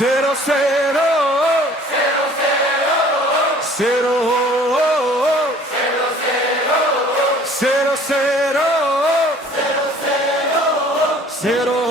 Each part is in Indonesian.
Zero, zero, zero, zero, zero, zero, zero, zero, zero, zero, zero.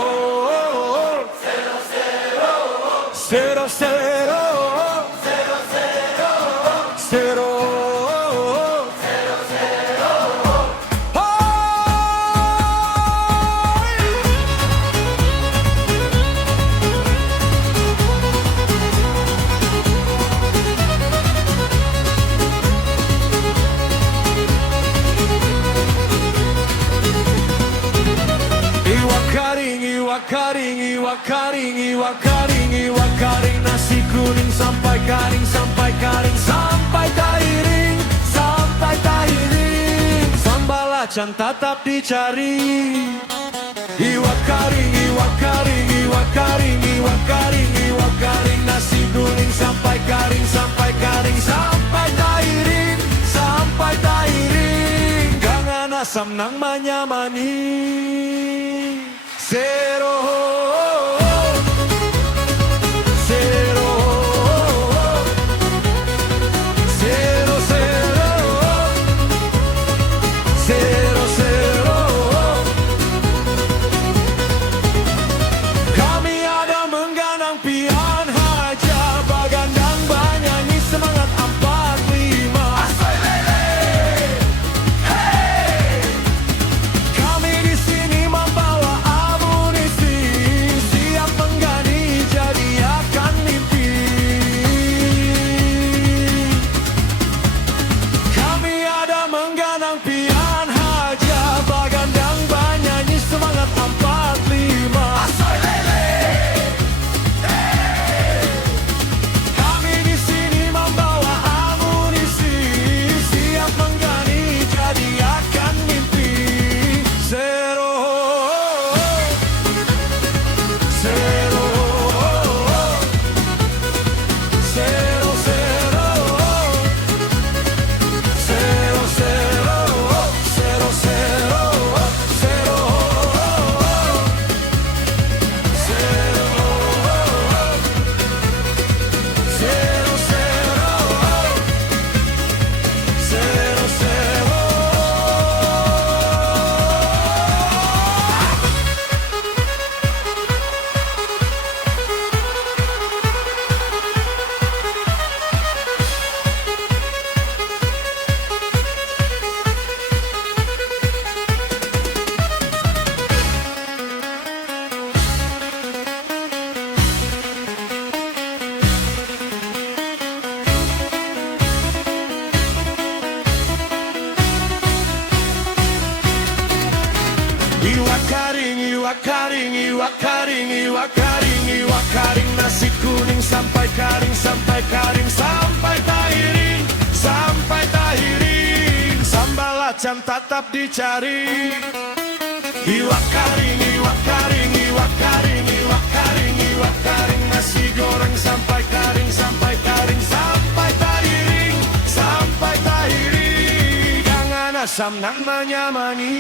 Iwak karing, nasi kuning sampai karing, sampai karing, sampai tahiring, sampai tahiring. Sambal acan tetap dicari. Iwak karing, iwak karing, iwak karing, iwak karing, iwak karing, nasi kuning sampai karing, sampai karing, sampai tahiring, sampai tahiring. Gangan asam nang manyamani. Zero. Iwak karing, iwak karing, iwak karing, iwak karing, iwak karing, nasi kuning sampai karing, sampai karing, sampai tahiring, sampai tahiring. Sambal acan tetap dicari. Iwak karing, iwak karing, iwak karing, iwak karing, iwak karing, nasi goreng sampai karing, sampai karing, sampai tahiring, sampai tahiring. Jangan asam nang manyamani.